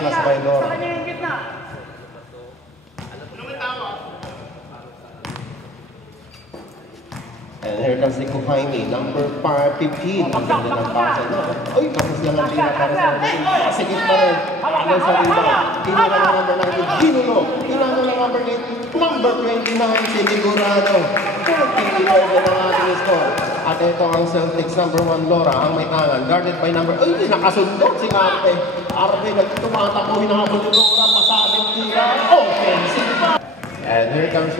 Plus by Lora. And here comes Nico Jaime, number 15. Ang ganda ng pasa niya. Uy, tapos lang ang tira para sa mga. Sigit pa rin. Hanggang sa rebound. Kinala ng number 19, Ginulo. Kinala ng number 8, number 29, Sinigurado. 14-11 ang ating score. At ito ang Celtics number 1, Lora, ang may tangan. Guarded by number, ay, nakasundot si Arpe. Arpe, nagtumatakbo, hinahabol yung Lora, pasabing tira. Offensive pa. And here comes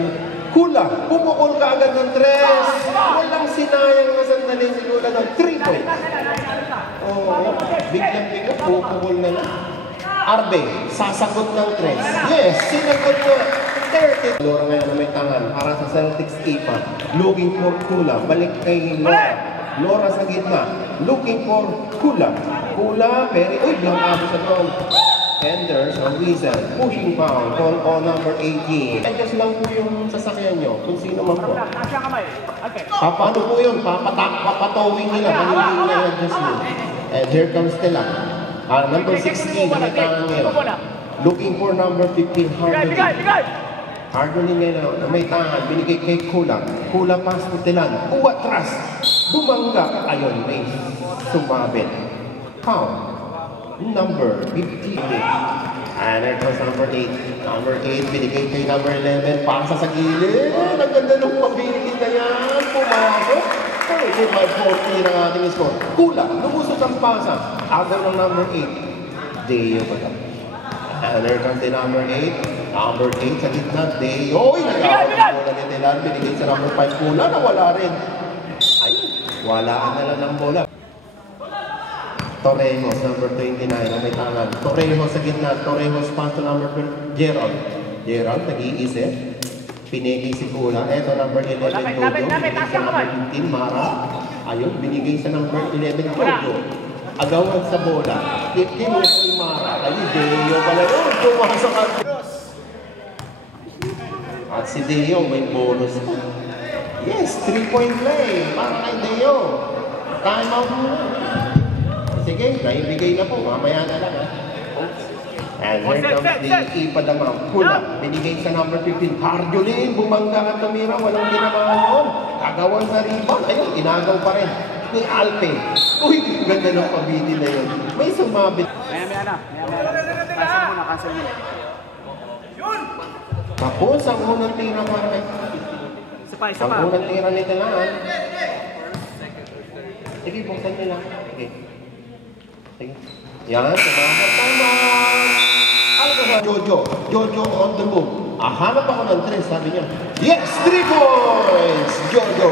Kula, pumukol ka agad ng 3. Walang sinayang na sandali si Kula ng 3 points. Oo, biglang-biglang pumukol na lang. Arbe, sasagot ng 3. Yes, sinagot mo. 30. Lora ngayon na may tangan para sa Celtics ipa. Looking for Kula, balik kay Lora. Lora sa gitna, looking for Kula. Kula, very good yung abo sa doon. Enders on Weasel, pushing foul, call on number 18. Adjust lang po yung sasakyan nyo, kung sino man po. Paano po yun? Papatowing nila, hindi nila adjust nyo. And here comes Stella. Number 16, may tangan ngayon. Looking for number 15, Hardolin. Hardolin ngayon, may tangan, binigay kay Kula. Kula pass po Telan, uwatras, bumangga. Ayun, may sumabit. Foul. Number 15. And it was number 8. Number 8, binigay kay number 11. Pasa sa gilid. Ang ganda ng pability na yan. Pumasok. 35-40 ng ating score. Kula, lumusot ang pasa. Agaw ng number 8. Deo ba lang? And there comes the number 8. Number 8 sa gitna. Deo. Uy, nagawag ang bola ni Telan. Binigay sa number 5. Kula na wala rin. Ay, walaan na lang ng bola. Torrejos, number 29, ang may tangan. Torrejos sa gitna. Torrejos pass to number 20, Gerald. Gerald, nag-iisip. Pinigay si Kula. Eto, number 11, Jojo. Binigay sa number 15, Mara. Ayun, binigay sa number 11, Jojo. Agawan sa bola. Kikilos si Mara. Ayun, Deo pala yun. Pumasok ang at si Deo may bonus. Yes, 3-point play. Para kay Deo. Time out muna. Sige, naibigay na po. Mamaya na lang. And here comes the Ipadamang. Kula, binigay sa number 15. Hardolin, bumangga at tumira. Walang ginawa noon. Kagawan sa rebound. Ayun, inagaw pa rin. Ni Alpe. Uy, ganda ng pabiti na yun. May sumabit. Maya na. Cancel muna, cancel muna. Tapos, ang unang tira para kay... Isa pa. Ang unang tira nila lang. Sige, buksan nila. Sige. Yan, tama. Jojo on the move. Hanap ako ng 3, sabi niya. Yes, 3 points! Jojo.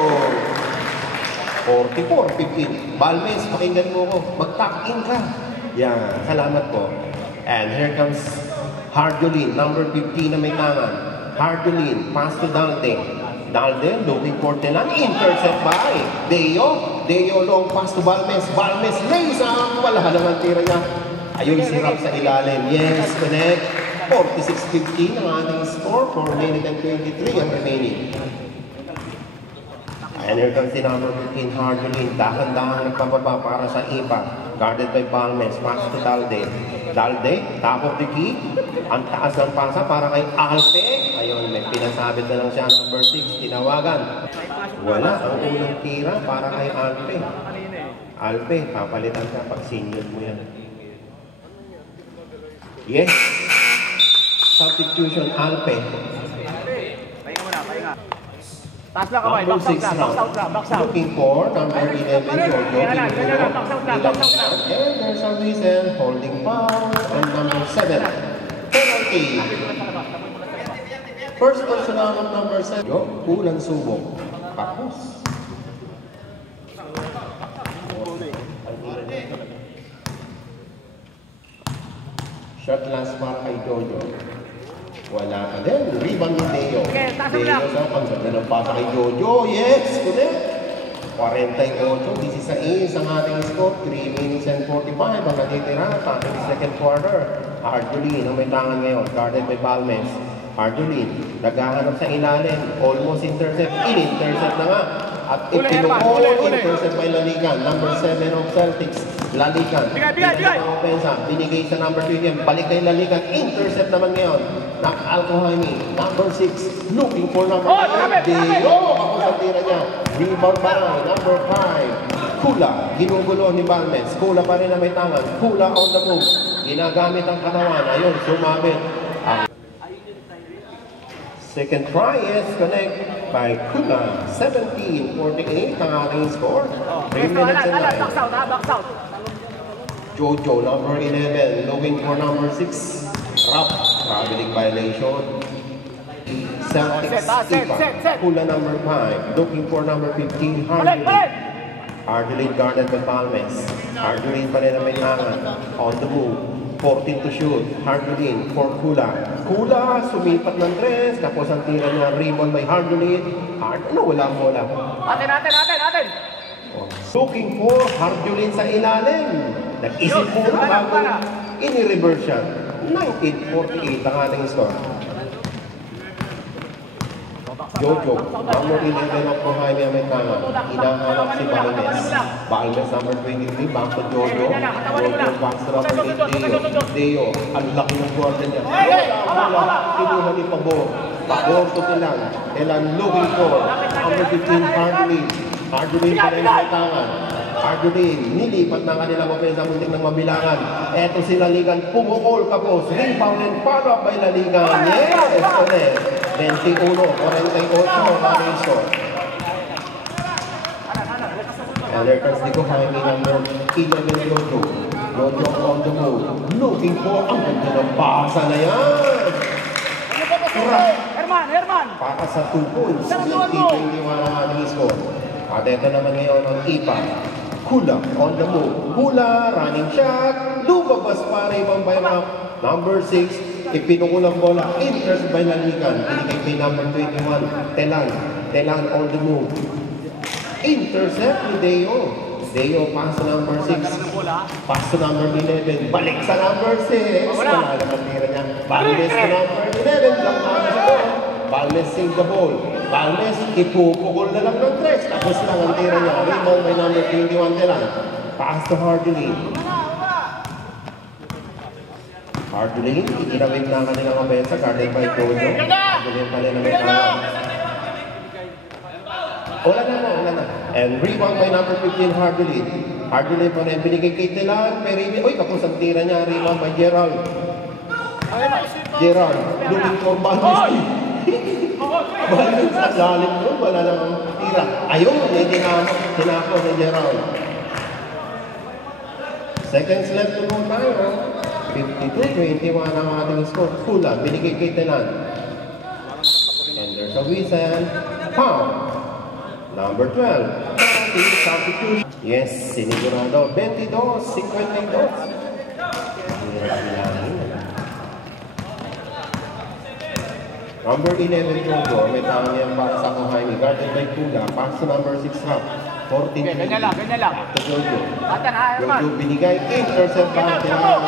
44-15. Balmes, pakinggan mo ko. Mag-tuck in ka. Yan, salamat po. And here comes Hardolin, number 15 na may tangan. Hardolin, pass to Dalde. Dalde, looking for Telan, intercept by Deo. Deo long pass to Balmes. Balmes lays up. Wala naman tira niya. Ayun, sirap sa ilalim. Yes, connect. 46-15 ang ating score. 4 minutes and 23 ang remaining. And here comes the number 15, Hardolin. Dahan-dahan nagpababa para sa IPA. Guarded by Balmes. Pass to Dalde. Dalde, top of the key. Ang taas ng pasa para kay Alpe. Ayun, may pinasabit na lang siya. Number 6, tinawagan. Wala, ang unang tira para kay Alpe. Alpe, papalitan ka pag senior mo yan. Yes. Substitution, Alpe. Pahinga muna. Taas lang kamay, number 6 box out. Looking for number 11, Jojo. And there's a reason, holding foul on number 7. Penalty. First personal of number 7. Kulang subok. Tapos. Shot last para kay Jojo. Wala ka din. Rebound ni Deo. Deo sa pansagda ng pasa kay Jojo. Yes! Kulit. 48-16 ang ating score. 3 minutes and 45 ang natitira. Tapos second quarter. Hardolin ang may tangan ngayon. Guarded by Balmes. Hardolin. Naghahanap sa ilalim. Almost intercept. In-intercept na nga. At ipinukol. Intercept by Laligan. Number 7 of Celtics. Lalikan. Bigay! Offensa. Binigay sa number 20. Balik kay Lalikan. Intercept naman ngayon. Ng Alcohami. Number 6. Looking for number 8. Deo. Ako sa tira niya. Rebound by number 5. Kula. Ginugulo ni Balmes. Kula pa rin na may tangan. Kula on the move. Ginagamit ang katawan. Ayun, sumabit. Second try is connect by Kula. 17-48 ang ating score. 3 minutes and 9. Box out. Jojo, number 11, looking for number 6. Rap, traveling violation. Celtics, Ipa. Kula number 5, looking for number 15, Hardelin. Hardelin guarded by Palmes. Hardelin pa rin ang may tangan. On the move. 14 to shoot. Hardelin for Kula. Kula, sumipat ng 3. Tapos ang tira niya, rebound by Hardelin. Wala. Atin. Looking for Hardelin sa ilalim. Nag-isip muna bago ini-reverse siya. 1948 ang ating score. Jojo, number 11 of Jaime Ametana. Hinahanap si Balmes. Balmes number 23, back to Jojo. Jojo backs to number 8, Deo. Ang laki ng guardia niya. Wala. Kinuha ni Pabor. Pabor to Telan. Telan looking for number 15, Hardelin. Hardelin pa rin ang tangan. Hardelin, nilipat na kanilang opensa muntik ng mabilangan. Eto si Laligan, pumukol kapos. Rebound and follow up by Laligan. Yes, ulit. 21, 48, Mariso. And there comes Nico Jaime, number 11, Jojo. Jojo on the move. Looking for, ang ganda ng pasa na yan. Herman. Para sa 2 points. 20-21 ang ating score. At ito naman ngayon ang Ipa. Kula on the move. Kula, running shot. Lumabas pa rin ibang bayrap. Number 6, ipinukulang bola. Interest by Lalikan. Binigay kay number 21. Telan on the move. Intercept ni Deo. Deo pass to number 6. Pass to number 11. Balik sa number 6. Wala naman tira niya. Balmes to number 11. Lang sa ball. Balmes save the ball. Balmes, ipupukol na lang ng 3. Tapos lang ang tira niya. Rebound by number 21 Telan. Pass to Hardelin. Hardelin, ikinawin na kanilang opensa. Guarded by Jojo. Hardelin pala na may tangan. Wala na. And rebound by number 15, Hardelin. Hardelin pa rin binigay kay Telan. Uy, tapos ang tira niya. Rebound by Gerald. Looking for Balmes. Balmes sa lalim doon. Wala namang tira. Ayun, tinako ni Gerald. Seconds left to go tayo. 52-21 ang ating score. Kula, binigay kay Telan. And there's a whistle. Foul. Number 12. Substitution. Yes, sinigurado. 22-52. Number 11, Jojo. May tangan niyan para sa Jaime. Guarded by Kula. Pass to number 6, Rap. 14. Ganyan lang. To Jojo. Herman. Jojo binigay. Intercept by Telan.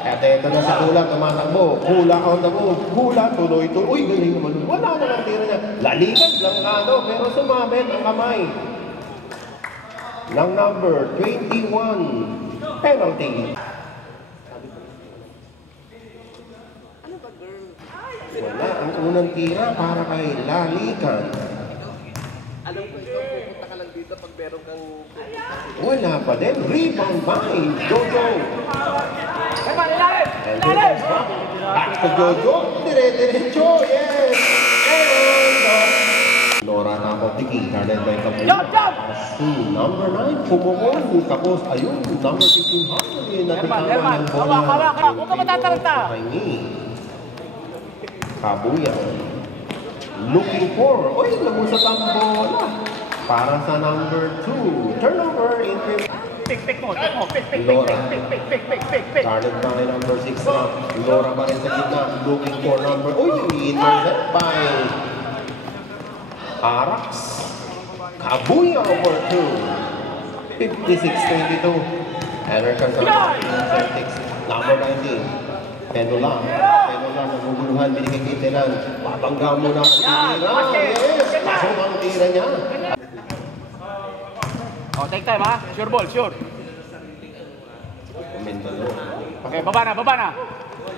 At ito na sa Kula, tumatakbo. Kula on the move. Kula, tuloy-tuloy. Uy, galing naman. Wala na lang tira niya. Laligan lang pero sumabit ang kamay. Ng number 21. Penalty. Wala. Ang unang tira para kay Laligan. Alam ko ito, pupunta ka lang dito pag meron kang... Wala pa din. Rebound by Jojo. Herman, ilalim. Back to Jojo. Dire-diretso. Yes. And Nora top of the key. Guarded by Kapul. Number 9. Pumukol. Tapos ayun. Number 15. Hardelin. Herman. Hawak. Huwag ka matataranta. Kabuya. Looking for. Uy, nagusat ang bola. Para sa number 2. Turnover in 5. Pick mo. Lora. Started by number 6 na. Lora pa rin sa gitna. Looking for number... Uy, intercept by Arax. Kabuya over 2. 56-22. And here comes the Celtics. Number 19. Penula, naguguluhan, binigay kay Telan. Babangga mo na ang tira. Yes, pasok ang tira niya. Take time ha. Sure ball. Okay, baba na, baba na.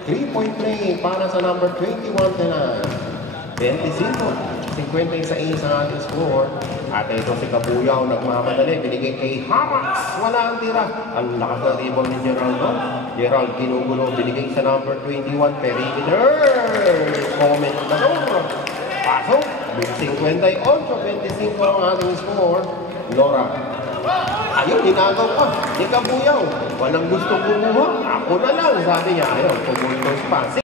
3-point play para sa number 21 tonight. 25-56 ang ating score. At ito si Kabuyaw nagmamadali. Binigay kay Hamax. Wala ang tira. Ang lakas ng rebound ni Gerald. Gerald ginugulo. Binigay sa number 21. Perimeter. Comment na doon. Pasok. 58-25 ang ating score. Laura. Ayun, hinagaw pa. Ni Kabuyaw. Walang gustong kumuha. Ako na lang, sabi niya. Ayun, pumultos pa.